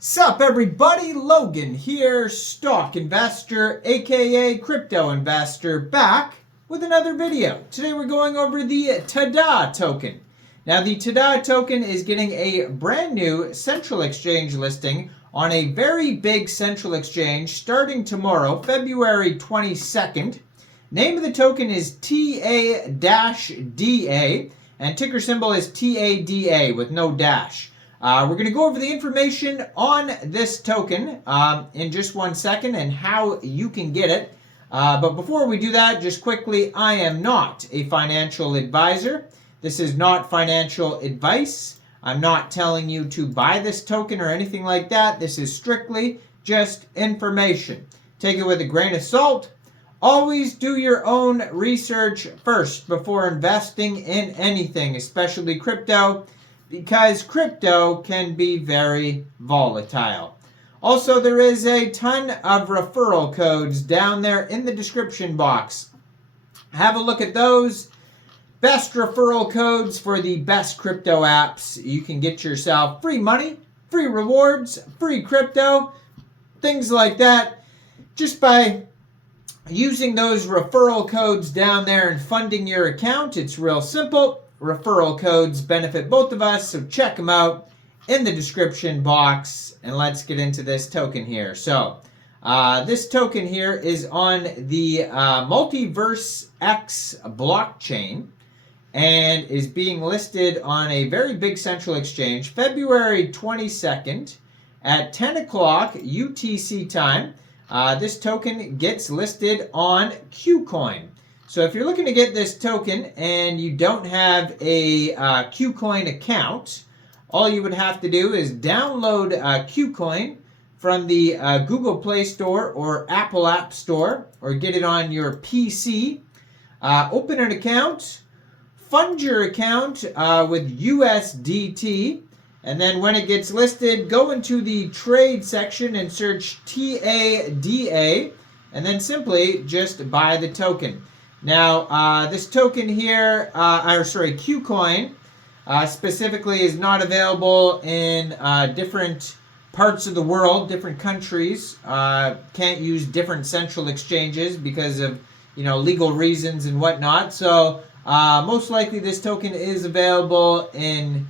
Sup everybody, Logan here, stock investor aka crypto investor, back with another video. Today we're going over the TADA token. Now the TADA token is getting a brand new central exchange listing on a very big central exchange starting tomorrow, February 22nd. Name of the token is TADA and ticker symbol is TADA with no dash. We're going to go over the information on this token in just 1 second and how you can get it. But before we do that, just quickly, I am not a financial advisor. This is not financial advice. I'm not telling you to buy this token or anything like that. This is strictly just information. Take it with a grain of salt. Always do your own research first before investing in anything, especially crypto, because crypto can be very volatile. Also, there is a ton of referral codes down there in the description box. Have a look at those. Best referral codes for the best crypto apps. You can get yourself free money, free rewards, free crypto, things like that, just by using those referral codes down there and funding your account. It's real simple. Referral codes benefit both of us, so check them out in the description box. And let's get into this token here. So this token here is on the MULTIVERSx blockchain and is being listed on a very big central exchange February 22nd at 10 o'clock UTC time. This token gets listed on KUCOIN. So if you're looking to get this token and you don't have a KUCOIN account, all you would have to do is download KUCOIN from the Google Play Store or Apple App Store, or get it on your PC. Open an account, fund your account with USDT, and then when it gets listed, go into the trade section and search TADA, and then simply just buy the token. Now, this token here, KUCOIN, specifically is not available in different parts of the world, different countries. Can't use different central exchanges because of, legal reasons and whatnot. So, most likely this token is available in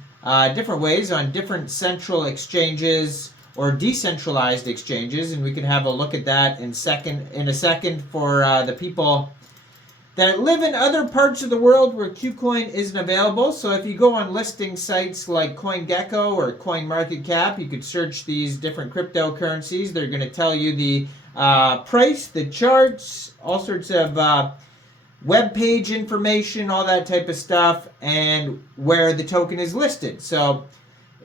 different ways on different central exchanges or decentralized exchanges, and we can have a look at that in a second for the people that live in other parts of the world where KUCOIN isn't available. So if you go on listing sites like CoinGecko or CoinMarketCap, you could search these different cryptocurrencies. They're going to tell you the price, the charts, all sorts of web page information, all that type of stuff, and where the token is listed. So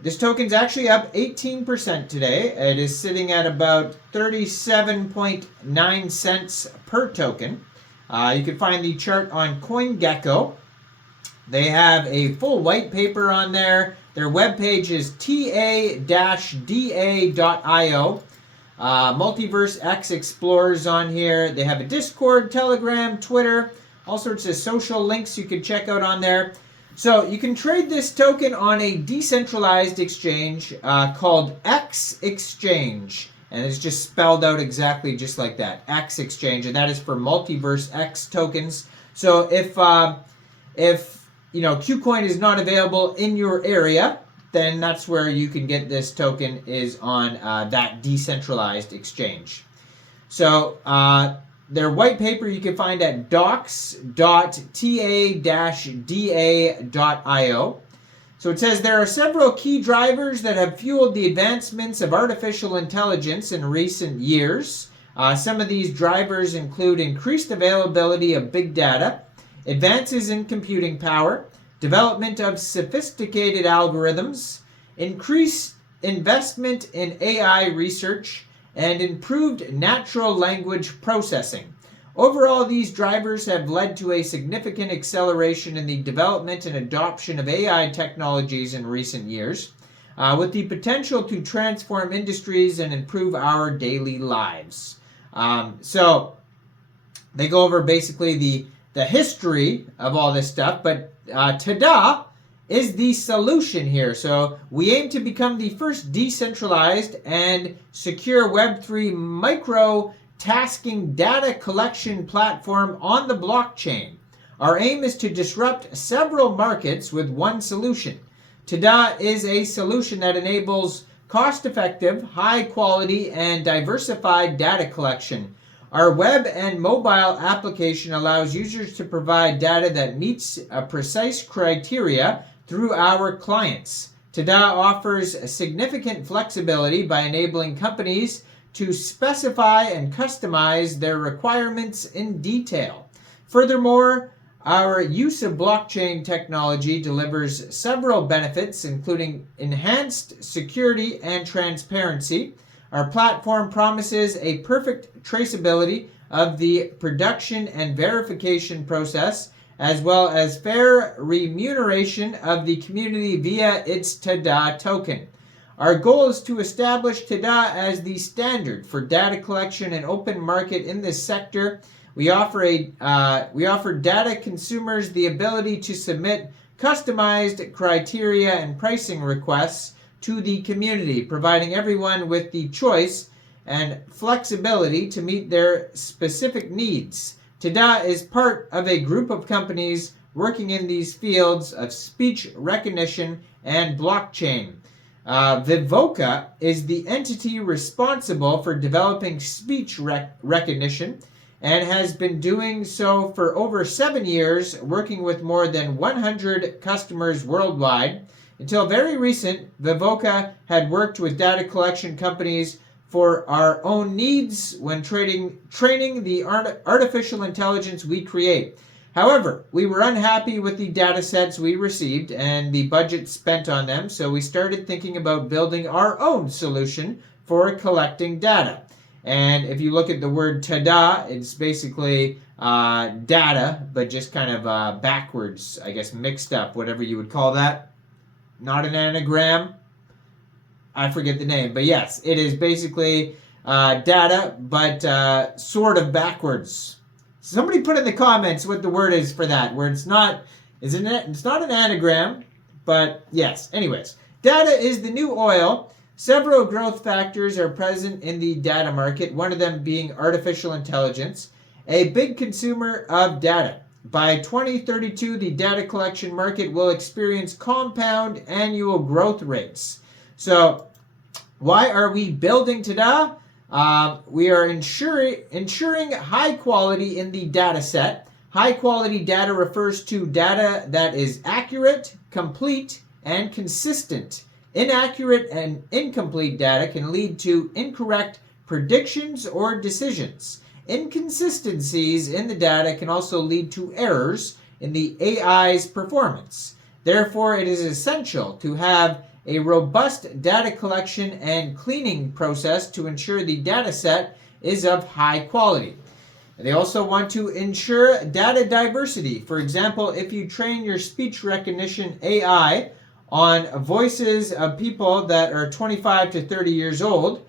this token's actually up 18% today. It is sitting at about 37.9 cents per token. You can find the chart on CoinGecko. They have a full white paper on there. Their webpage is ta-da.io. MULTIVERSx Explorers on here. They have a Discord, Telegram, Twitter, all sorts of social links you can check out on there. So you can trade this token on a decentralized exchange called xEXCHANGE. And it's just spelled out exactly just like that, xEXCHANGE, and that is for MULTIVERSx tokens. So if KUCOIN is not available in your area, then that's where you can get this token, is on that decentralized exchange. So their white paper you can find at docs.ta-da.io. So it says there are several key drivers that have fueled the advancements of artificial intelligence in recent years. Some of these drivers include increased availability of big data, advances in computing power, development of sophisticated algorithms, increased investment in AI research, and improved natural language processing. Overall, these drivers have led to a significant acceleration in the development and adoption of AI technologies in recent years, with the potential to transform industries and improve our daily lives. So they go over basically the history of all this stuff, but TADA is the solution here. So we aim to become the first decentralized and secure Web3 micro-tasking data collection platform on the blockchain. Our aim is to disrupt several markets with one solution. TADA is a solution that enables cost-effective, high-quality, and diversified data collection. Our web and mobile application allows users to provide data that meets a precise criteria through our clients. TADA offers significant flexibility by enabling companies to specify and customize their requirements in detail. Furthermore, our use of blockchain technology delivers several benefits, including enhanced security and transparency. Our platform promises a perfect traceability of the production and verification process, as well as fair remuneration of the community via its TADA token. Our goal is to establish TADA as the standard for data collection and open market in this sector. We offer data consumers the ability to submit customized criteria and pricing requests to the community, providing everyone with the choice and flexibility to meet their specific needs. TADA is part of a group of companies working in these fields of speech recognition and blockchain. Vivoca is the entity responsible for developing speech recognition and has been doing so for over 7 years, working with more than 100 customers worldwide. Until very recent, Vivoca had worked with data collection companies for our own needs when training the artificial intelligence we create. However, we were unhappy with the data sets we received and the budget spent on them, so we started thinking about building our own solution for collecting data. And if you look at the word TADA, it's basically data, but just kind of backwards, I guess, mixed up, whatever you would call that. Not an anagram. I forget the name, but yes, it is basically data, but sort of backwards. Somebody put in the comments what the word is for that, where it's not an anagram, but yes. Anyways, data is the new oil. Several growth factors are present in the data market, one of them being artificial intelligence, a big consumer of data. By 2032, the data collection market will experience compound annual growth rates. So, why are we building TADA? We are ensuring high quality in the data set. High quality data refers to data that is accurate, complete, and consistent. Inaccurate and incomplete data can lead to incorrect predictions or decisions. Inconsistencies in the data can also lead to errors in the AI's performance. Therefore, it is essential to have a robust data collection and cleaning process to ensure the data set is of high quality. They also want to ensure data diversity. For example, if you train your speech recognition AI on voices of people that are 25 to 30 years old,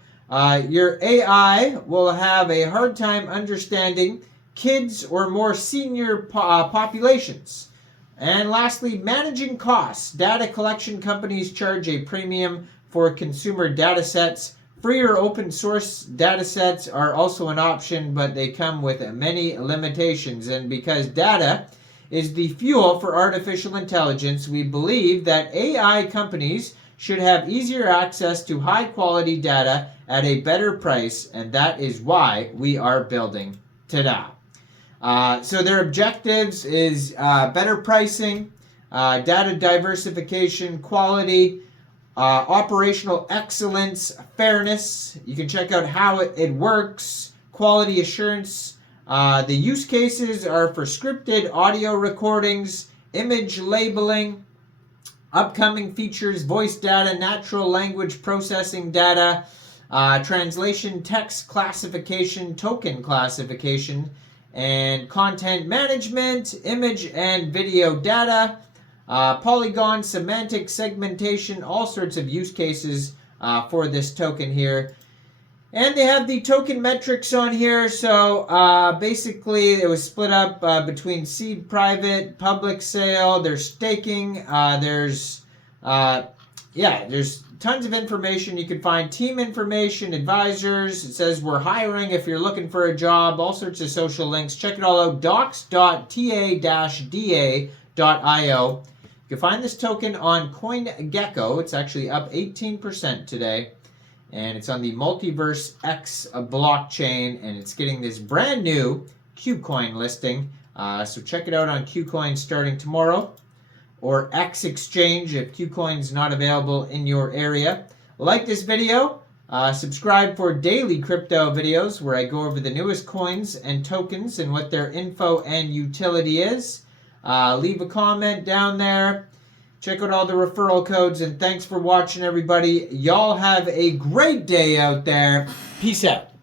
your AI will have a hard time understanding kids or more senior populations. And lastly, managing costs. Data collection companies charge a premium for consumer data sets. Free or open source data sets are also an option, but they come with many limitations. And because data is the fuel for artificial intelligence, we believe that AI companies should have easier access to high quality data at a better price, and that is why we are building TADA. So their objectives is better pricing, data diversification, quality, operational excellence, fairness. You can check out how it works, quality assurance. The use cases are for scripted audio recordings, image labeling, upcoming features, voice data, natural language processing data, translation, text classification, token classification, and content management, image and video data, polygon, semantic segmentation, all sorts of use cases for this token here. And they have the token metrics on here. So basically, it was split up between seed, private, public sale. There's staking. There's tons of information you can find. Team information, advisors. It says we're hiring if you're looking for a job. All sorts of social links. Check it all out. docs.ta-da.io. You can find this token on CoinGecko. It's actually up 18% today. And it's on the MULTIVERSx blockchain. And it's getting this brand new KUCOIN listing. So check it out on KUCOIN starting tomorrow. Or xEXCHANGE if KUCOIN is not available in your area. Like this video. Subscribe for daily crypto videos where I go over the newest coins and tokens and what their info and utility is. Leave a comment down there. Check out all the referral codes, and thanks for watching, everybody. Y'all have a great day out there. Peace out.